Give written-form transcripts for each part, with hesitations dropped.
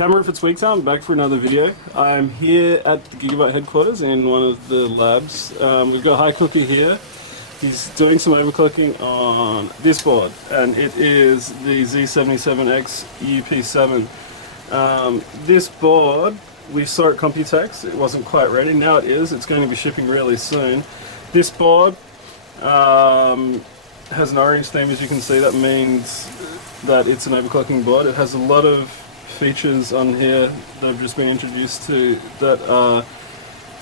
Cameron Fitzweektown, back for another video. I'm here at the GIGABYTE headquarters in one of the labs. We've got High Cookie here. He's doing some overclocking on this board, and it is the Z77X UP7. This board, we saw at Computex, it wasn't quite ready. Now it is. It's going to be shipping really soon. This board has an orange theme, as you can see. That means that it's an overclocking board. It has a lot of features on here that have just been introduced to that are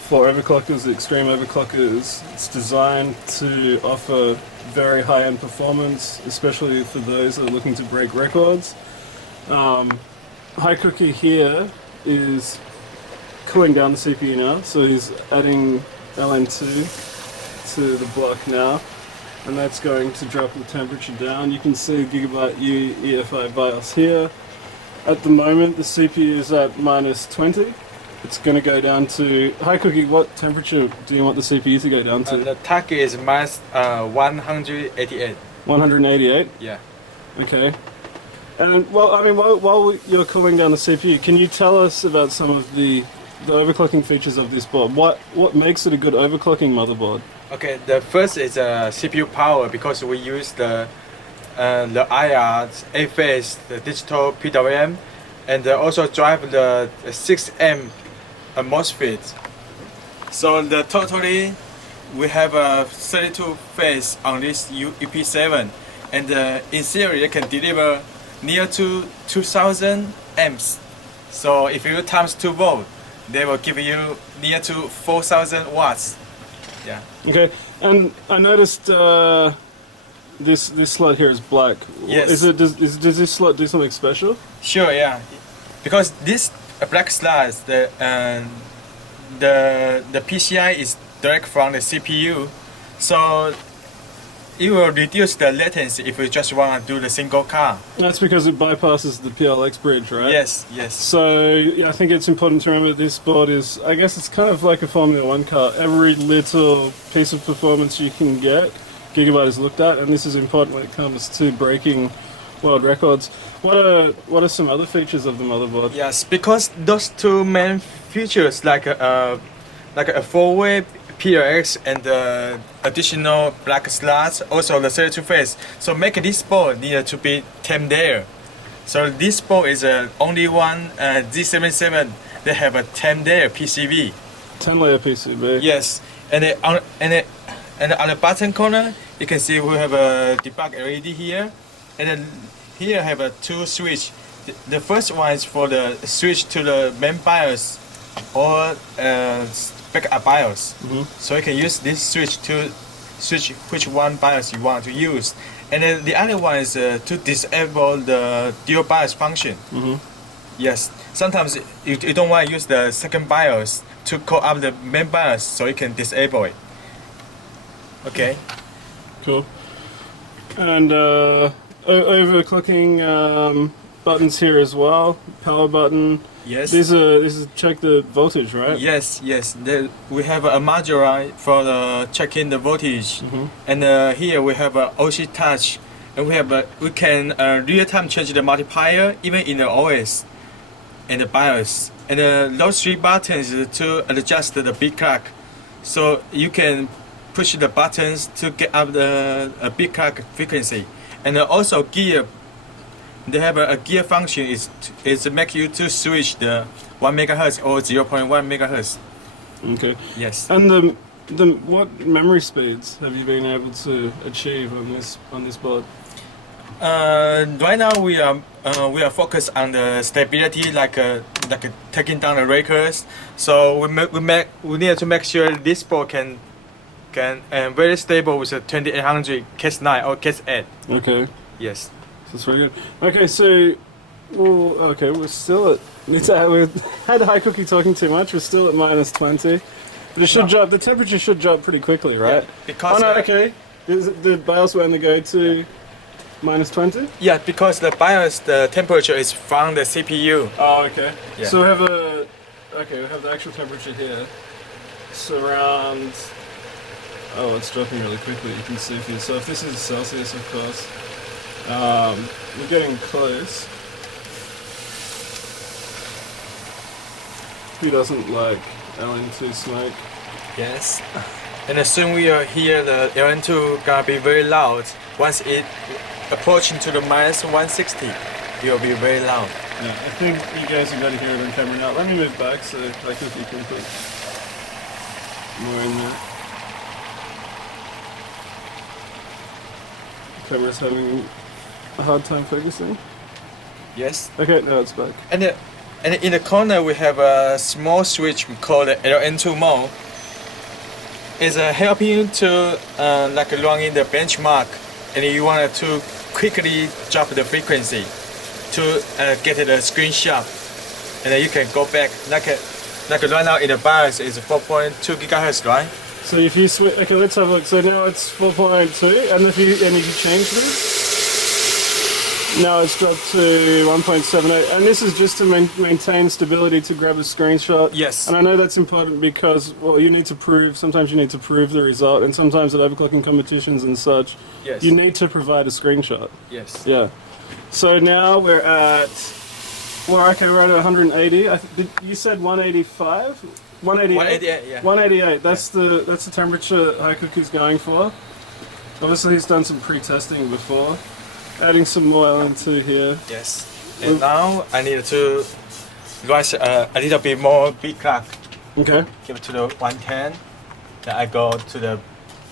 for overclockers, extreme overclockers. It's designed to offer very high-end performance, especially for those that are looking to break records. High Cookie here is cooling down the CPU now, so he's adding LN2 to the block now, and that's going to drop the temperature down. You can see GIGABYTE U EFI BIOS here. At the moment, the CPU is at -20. It's going to go down to... High Cookie, what temperature do you want the CPU to go down to? The target is minus 188. 188? Yeah. Okay. And well, I mean, while you're cooling down the CPU, can you tell us about some of the overclocking features of this board? What makes it a good overclocking motherboard? Okay, the first is CPU power, because we use the IR, A-phase, the digital PWM, and also drive the 6M MOSFET. So the totally we have a 32 phase on this UP7, and in theory it can deliver near to 2000 amps. So if you times 2 volt, they will give you near to 4000 watts. Yeah. Okay, and I noticed this slot here is black. Yes. Does this slot do something special? Sure, yeah. Because this black slot, the PCI is direct from the CPU, so it will reduce the latency if you just want to do the single car. That's because it bypasses the PLX bridge, right? Yes, yes. So yeah, I think it's important to remember this board is, I guess it's kind of like a Formula 1 car. Every little piece of performance you can get, GIGABYTE is looked at, and this is important when it comes to breaking world records. What are some other features of the motherboard? Yes, because those two main features, like a 4-way PLX and additional black slots, also the 32 phase, so make this board need to be 10 layer. So this board is only one Z77 they have a 10 layer PCB. 10 layer PCB. Yes, and on the bottom corner you can see we have a debug LED here, and then here I have a 2 switch. The first one is for the switch to the main BIOS or backup BIOS. So you can use this switch to switch which one BIOS you want to use. And then the other one is to disable the dual BIOS function. Yes, sometimes you don't want to use the second BIOS to call up the main BIOS, so you can disable it. Okay. Cool. And overclocking buttons here as well. Power button. Yes. This is check the voltage, right? Yes, yes. We have a module for checking the voltage, and here we have a OC touch, and we can real time change the multiplier even in the OS and the BIOS. And those 3 buttons to adjust the bit clock, so you can push the buttons to get up the bit clock frequency. And also gear, they have a gear function is make you to switch the 1 megahertz or 0.1 megahertz. Okay. Yes. And what memory speeds have you been able to achieve on this board? Right now we are focused on the stability, like taking down the records. So we need to make sure this board can very stable with a 2800 Cas9 or Cas8. Okay. Yes. That's very good. Okay, so we're still at. We had High Cookie talking too much. We're still at -20, but it should drop. The temperature should drop pretty quickly, right? Yeah, because okay. The BIOS will only go to -20. Yeah, because the BIOS, the temperature is from the CPU. Oh, okay. Yeah. So we have the actual temperature here. It's around. Oh, it's dropping really quickly. You can see for yourself. This is Celsius, of course. We're getting close. He doesn't like LN2 smoke. Yes. And as soon we are here, the LN2 gonna be very loud. Once it approaching to the minus 160, it will be very loud. Yeah, I think you guys have got to hear it on camera now. Let me move back so I think you can put more in there. The camera's having a hard time focusing. Yes. Okay, now it's back. And in the corner we have a small switch called LN2 mode. It's helping you to like run in the benchmark, and you want to quickly drop the frequency to get the screenshot, and then you can go back like right now in the BIOS is 4.2 gigahertz, right? So if you switch, okay, let's have a look. So now it's 4.2, and if you change this, now it's dropped to 1.78, and this is just to maintain stability to grab a screenshot. Yes. And I know that's important because, well, you need to prove. Sometimes you need to prove the result, and sometimes at overclocking competitions and such, Yes. you need to provide a screenshot. Yes. Yeah. So now we're at, well, okay, we're at 180. You said 185, 188. 188, yeah. 188. That's the temperature Haikuku's going for. Obviously, he's done some pre-testing before. Adding some more LN2 here. Yes. And now I need to rise a little bit more beat clock. Okay. Give it to the 110. Then I go to the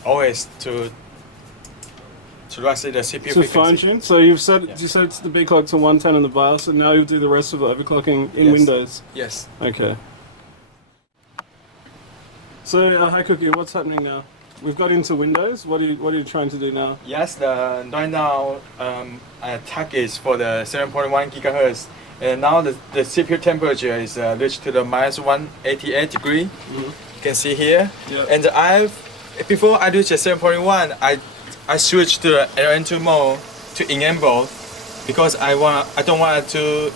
OS to rise the CPU So frequency. fine tune. So you said Yeah. it's the big clock to 110 in the BIOS, and now you'll do the rest of the overclocking in Yes. Windows. Yes. Okay. So Haikuku, what's happening now? We've got into Windows. What are you trying to do now? Yes. Right now target is for the 7.1 gigahertz, and now the CPU temperature is reached to the minus 188 degree. Mm-hmm. You can see here. Yeah. And before I reach the 7.1, I switched to the LN2 mode to enable because I don't want to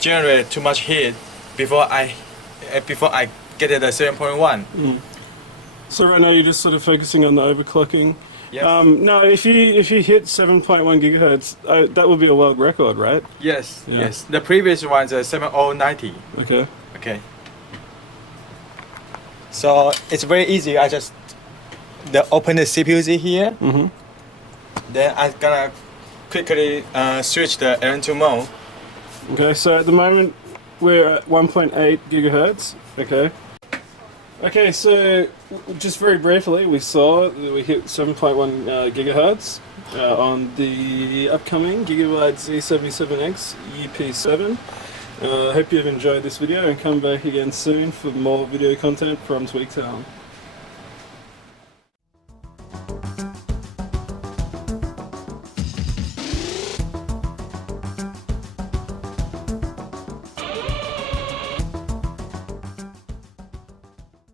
generate too much heat before I get to the 7.1. Mm. So right now you're just sort of focusing on the overclocking. Yes. No, if you hit 7.1 gigahertz, that would be a world record, right? Yes. Yeah. Yes. The previous one's 7090. Okay. Okay. So it's very easy. I just open the CPU here. Mm-hmm. Then I'm gonna quickly switch the LN2 mode. Okay, so at the moment we're at 1.8 gigahertz. Okay. Okay, so just very briefly, we saw that we hit 7.1 gigahertz on the upcoming GIGABYTE Z77X EP7. Hope you've enjoyed this video and come back again soon for more video content from Tweaktown.